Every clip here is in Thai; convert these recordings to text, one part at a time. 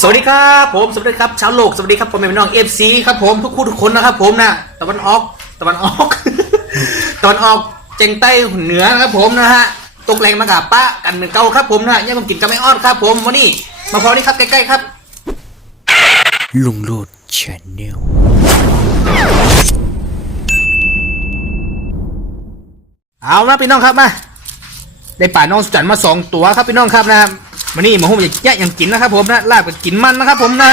สวัสดีครับผมสวัสดีครับชาวโลกสวัสดีครับผมเป็นน้องเอฟซีครับผมทุกคู่ทุกคนนะครับผมนะตะวันออกตะวันออกตะวันออกเจงใต้เหนือนะครับผมนะฮะตกแรงมากับป้ากันเหมือนเก่าครับผมนะยังผมกินกันไม่ออดครับ ผมวันนี้มาพอนี่ครับใกล้ๆครับลุงโลดชแนลเอาละพี่น้องครับมาได้ป่าน้องสุจันทร์มาสองตัวครับพี่น้องครับนะครับ วันนี้หมาหุ้มจะแยะอย่างกินนะครับผมนะลาบกับกินมันนะครับ ผมนะ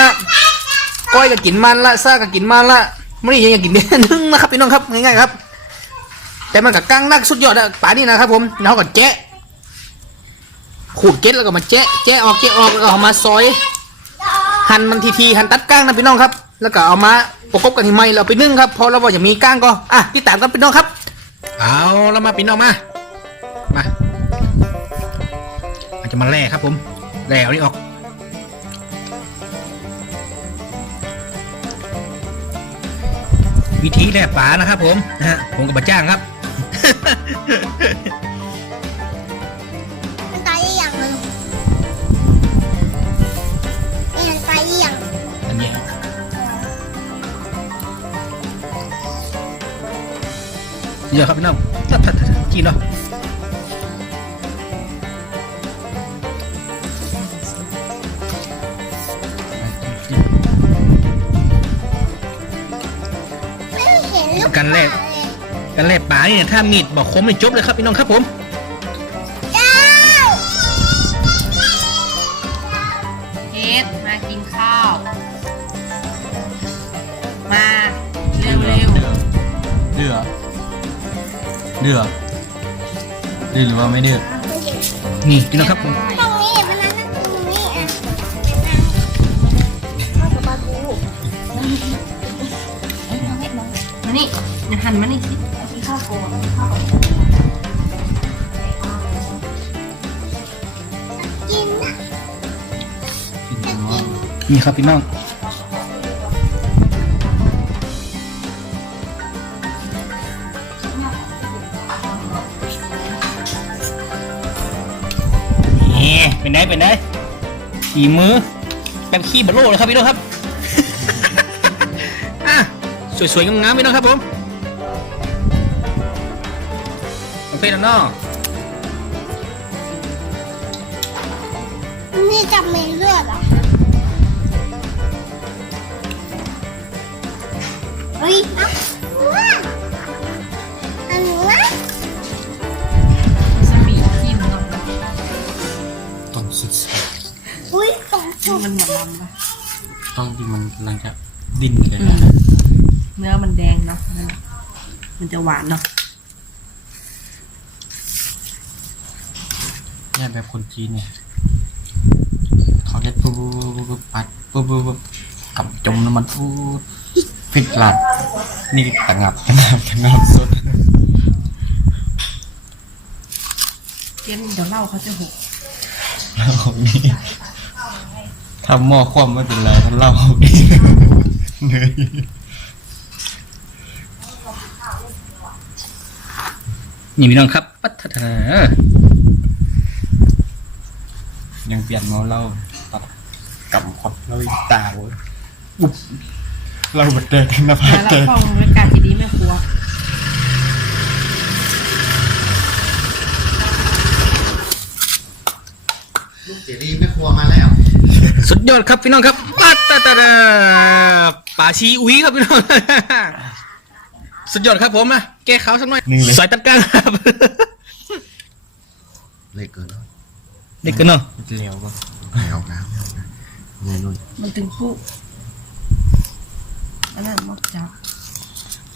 ก้อยกับกินมันละซ่ากับกินมันละวันนี้ยังอยากกินเดือนนึงนะครับพี่น้องครับง่ายๆครับ แต่มันกับกังนักสุดยอดอะป่านี่นะครับ ผมแล้วก็แจ๊ะขูดเก็ดแล้วก็มาแจ๊ะแจ๊ะออกแจ๊ะออกแล้วก็เอามาซอย หั่นมันทีๆหั่นตัดก้างนะพี่น้องครับ แล้วก็เอามาประกบกันที่ไม้เราไปนึ่งครับพอเราว่าอย่ามีก้างก็อะพี่ตามกันพี่น้องครับ เอาแล้วมาพี่น้องมามา จจะมาแล่ครับผมแล่เอานี่ออกวิธีแล่ป่านะครับผมนะฮะผมกับบัจ้างครับมันตายยังเลยมันตายยังอันนี้เยอะครับพี่น้องทัดทัดทัดกินเนาะ ห็นลูกกันแล่กันแล่ป่าเนี่ยถ้ามีดบอกคมไม่จบเลยครับพี่น้องครับผมเจ้าเกดมากินข้าว มาเร็วเร็วดื้อดื้อดื้อหรือว่าไม่ดื้อนี่พี่น้องครับผมตร หันมานี่สิเอากินข้าวก่อนข้าวก่อนกินนะนี่ครับพี่น้องนี่เป็นไงเป็นไงขี่มือแบบขี้บะโลเลยครับพี่น้องครับ อะ สวยๆงามๆพี่น้องครับผม เคแล้วเนาะนี่จับเมเลือดเหรอเฮ้ยอะว้าอันนี้นะสปีดจิ้มเนาะต้องสุดอุ้ยตกจุดมันหมดลำปะๆต้องที่มันกำลังจะดิ้นเลยอืมเนื้อมันแดงเนาะมันมันจะหวานเนาะ เนี่ยแบบคนจีนเนี่ยเขาเล็ดปุ๊บปุ๊บปุ๊บปุ๊บปัดปุ๊บปุ๊บปุ๊บกับจมน้ำมันปุ๊บพริกหลัดนี่ตะงับตะงับตะงับสุดเกดเดี๋ยวเหล่าเขาจะหกแล้วของนี่ทำหม้อคว่ำไม่เป็นไรถ้าเหล่าของนี่เหนื่อยนี่พี่น้องครับปัทธา ยังเปลี่ยนเมาเหล่าตัดกับขดเหล่าอีกตาเว้ยอุ๊บเหล่าบัดแดงหน้าผาแล้วกเราแดงฟ้องรายการที่ดีแม่ครัวสุดยอดครับพี่น้องครับปัตตาตาดาป่าชีอุ้ยครับพี่น้อง สุดยอดครับผมอะแก้เขาสักหน่อยหนึ่งเลยสายตัดกลางครับ เล็กเกินแล้ว เด็กกันเนาะเหลียวก็ไม่เอาน้ำเงินนุ่นมันถึงผู้อันนั้นมอกจับ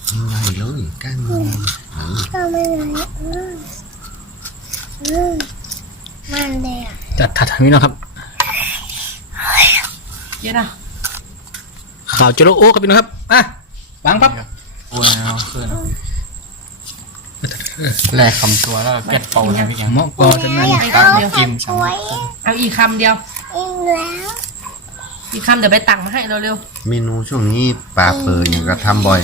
อะไรเลยก้านมือเออทำไมไหนอืมอืมมันเลยอะจัดถัดพี่น้องครับเกดอะข่าวโจโลโอครับพี่น้องครับอะวางปั๊บอ้วนเอาขึ้นเอา แลกคำตัวแล้วก็เก็ตเป่านะพี่แกงเหมาะก็จะนั่นอยากเอาจิ้มสวยเอาอีกคำเดียว อีกแล้ว อีกคำเดี๋ยวไปตักมาให้เร็วเมนูช่วงนี้ปลาเปิดอย่างก็ทำบ่อย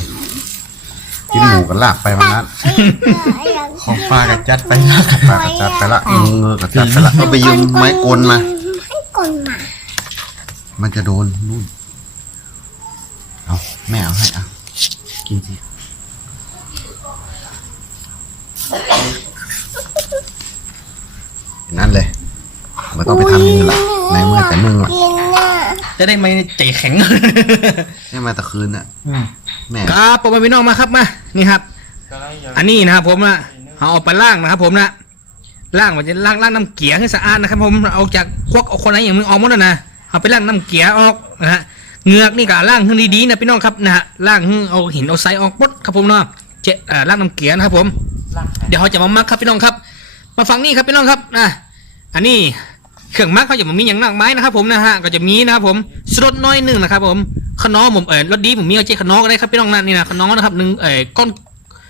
กินหมูกับลาบไปวันนั้นของปลากับจัดไปแล้วปลากระจัดไปละเงือกระจัดไปละเอาไปยืมไม้กลมาให้กลมามมันจะโดนนู่น เอาแม่เอาให้อะกินสิ นั่นเลยมันต้องไปทำอยังไงล่ะในเมื่อแต่มึงล่ะกินน่ะจะได้ไม่ใจแข็ง นี่มาแต่คืนน่ะแม่ครับผมมาพี่น้องมาครับมานี่ครับ อันนี้นะครับผมนะเอาออกไปล่างนะครับ ผมนะล่างมันจะล่างล่างน้ำเกลียให้สะอาดนะครับ ผมเอาจากควักเอาคนไหนอย่างมึงออกหมดแล้วนะเอาไปล่างน้ำเกลียออกนะฮะเหงือกนี่ก็ล่างให้ดีๆนะพี่น้องครับนะฮะล่างให้เอาหินเอาไซออกหมดครับผมเนาะเจ๊อ่าล่างน้ำเกลียนะครับผม เดี๋ยวเขาจะมามักครับพี่น้องครับ มาฟังนี่ครับพี่น้องครับนะอันนี้เครื่องมักเขาจะมีอย่างมากไม้นะครับผมนะฮะก็จะมีนะครับผมสรดน้อยหนึ่งนะครับผมขนอผมเออรสดีผมมีเอาเจ๊ขนอก็ได้ครับพี่น้องนะนี่นะขนอนะครับหนึ่งเออก้อน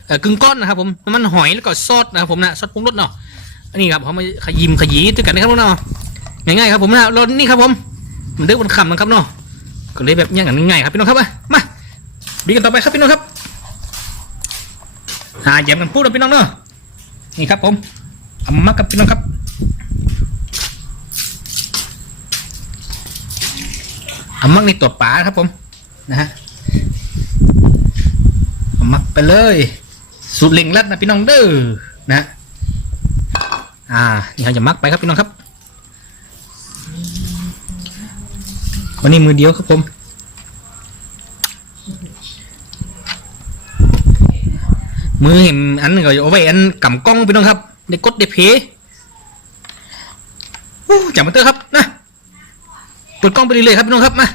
เออกึ่งก้อนนะครับผมน้ำมันหอยแล้วก็ซอสนะครับผมนะซอสปรุงรสเนาะอันนี้ครับเขามาขยิมขยี้ด้วยกันนะครับเนาะง่ายๆครับผมนะรสนี่ครับผมมันเดือบนคำนะครับเนาะก็เลยแบบย่างนั้นง่ายๆครับพี่น้องครับมามาดีกันต่อไปครับพี่น้องครับหาแยมกันพูดนะพี่น้องเนาะนี่ครับผม มามักกับพี่น้องครับอามักในตัวปลาครับผมนะฮะอามักไปเลย สูตรเล็งลัดนะพี่น้องเด้อนะอ่านี่เราจะมักไปครับพี่น้องครับ วันนี้มือเดียวครับผมมือเห็นอันหนึงก็เอาไว้อันกำกล้องพี่น้องครับ ได้กดได้เพอู้จับมาเตอร์ครับนะเปิดกล้องไปเรื่อยๆครับพี่น้องครับมา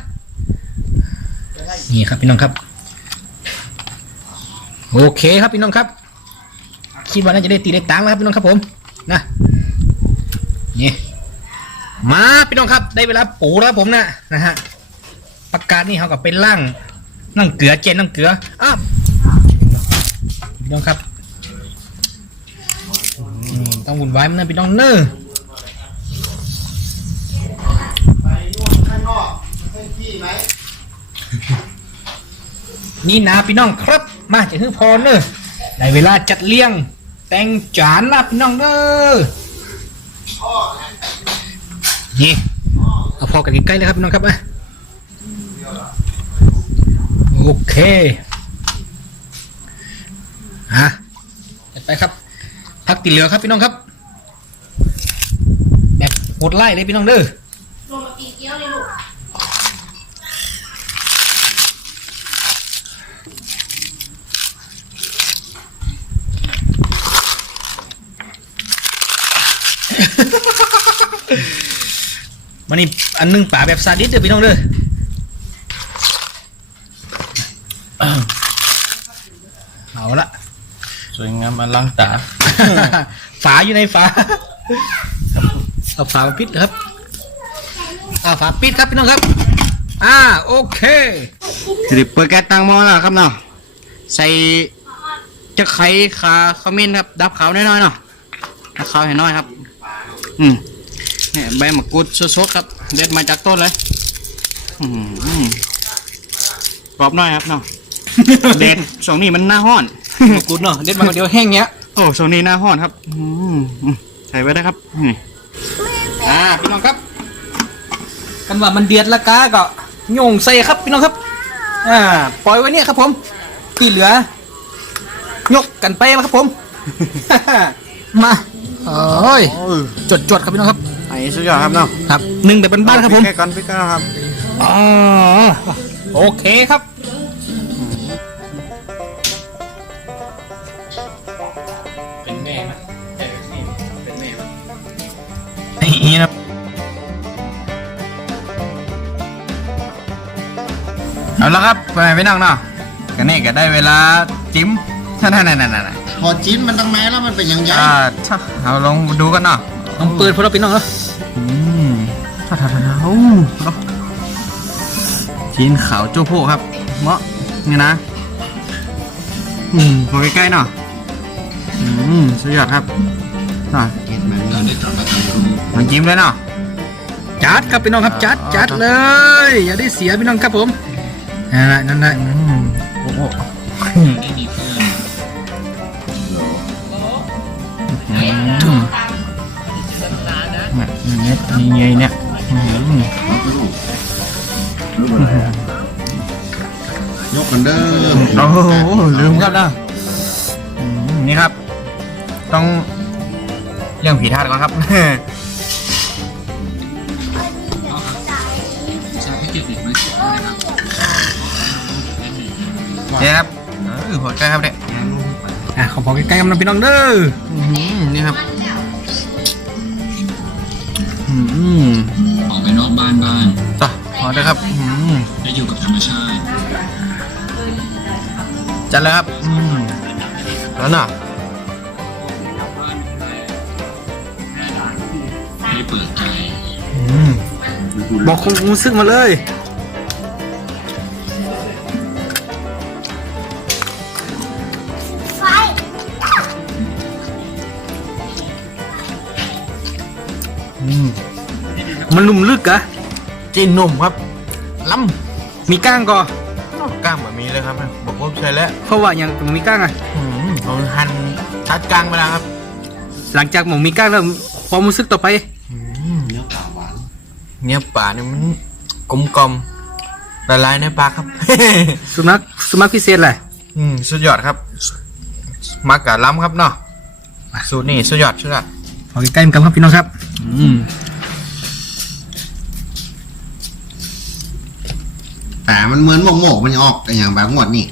นี่ครับพี่น้องครับ โอเคครับพี่น้องครับ คิดว่าน่าจะได้ตีได้ตังแล้วครับพี่น้องครับผมนะนี่มาพี่น้องครับ ได้เวลาปูแล้วผมนะนะฮะประกาศนี่เขากับเป็นล่างน้ำเกลือเจนน้ำเกลืออ้าวพี่น้องครับ ต้องวุ่นวายมันนะพี่น้องเนอะนี่นะพี่น้องครับ มาจะคือพอเนอะได้เวลาจัดเลี้ยง แต่งจานละพี่น้องเนอะนี่เอาพอกันใกล้ๆเลยครับพี่น้องครับมาโอเคอะไปครับพักติเหลือครับพี่น้องครับ ดไล่เลยพี่น้องเด้อมันนี่อันหนึงป่าแบบซาดิสเด้อพี่น้องเด้อเอาละสวยงามอลังตา ฝาอยู่ในฝา เอาฝามาปิดครับอ่าฝาปิดครับพี่น้องครับ อ่าโอเคสิเปิดแก๊สตังหม้อแล้วครับเนาะใส่จะไข่ขาขมิ้นครับ ดับขาวน้อยๆเนาะดับขาวให้น้อยครับ อืมเนี่ยใบมะกรูดสดๆครับ เด็ดมาจากต้นเลย อืมกรอบน้อยครับเนาะเด็ดสองนี่มันหน้าห้อนมะกรูดเนาะเด็ดมาคนเดียวแห้งเงี้ยโอ้โซนี่หน้าห้อนครับ อืมอืมใส่ไว้ได้ครับนี่ อ่าพี่น้องครับ กันว่ามันเดือดละกาก็โยงใส่ครับพี่น้องครับ อ่า ปล่อยไว้เนี่ยครับผม ที่เหลือ ยกกันไปนะครับผม มาโอ้ยจดจดๆครับพี่น้องครับไอ้สุดยอดครับเนาะครับหนึ่งแบบบ้านๆครับผมแค่ก่อนพี่ก็ครับอ๋อโอเคครับ เอาละครับไปพี่น้องเนาะกันนี่ก็ได้เวลาจิ้มนั่นนั่นนั่นนั่นพอจิ้นมันตั้งแม้แล้วมันเป็นยังไงอ่าถ้าเอาลองดูกันเนาะลองเปิดพอเราเป็นน้องเหรออืมถ้าถ้าถ้าโอ้เนาะชิ้นขาวโจ้โพครับเหมาะนี่นะอืมพอใกล้ๆเนาะอืมสุดยอดครับน่ะมาจิ้มเลยเนาะจัดครับพี่น้องครับจัดจัดเลย อย่าได้เสียพี่น้องครับผม นั่นแหละนั่นแหละอืมโอ้โหอืมเนี่ยเนี่ยเนี่ยเนี่ยอืมยกกันเด้อโอ้โหลืมครับนะอืมนี่ครับ ต้องเรื่องผีทาสก่อนครับ นี่ยครับเออหัวใจครับเนี่ยอะขอพอใกล้ๆกันนะพี่น้องเด้ออืมนี่ครับอืมออกไปนอกบ้านบ้างต่อพอได้ครับอืมได้อยู่กับธรรมชาติจัดเลยครับอืมแล้วน่ะได้เปิดใจอืมบอกคงรู้สึกมาเลย มมันนุ่มลึกอะกินนมครับล้มีก้างก็ำกล้ามแบบนี้เลยครับบอกว่าใช่แล้วเพราะว่าอย่างมีก้างอะอืมเอาหั่นตัดกลางไปแล้วครับหลังจากหมองมีก้างแล้วความรู้สึกต่อไปเนื้อปลาหวานเนื้อปลาเนี่ยมันกลมกลมๆละลายในปากครับ สุนัขสุนัขพิเศษแหละอืมสุดยอดครับมักกะล้ำครับเนาะสูตรนี่สุดยอดสุดยอด ขอใกล้ๆกันครับพี่น้องครับ อืมแต่มันเหมือนหมกหมกมันยังออกอย่างแบบงวดนี่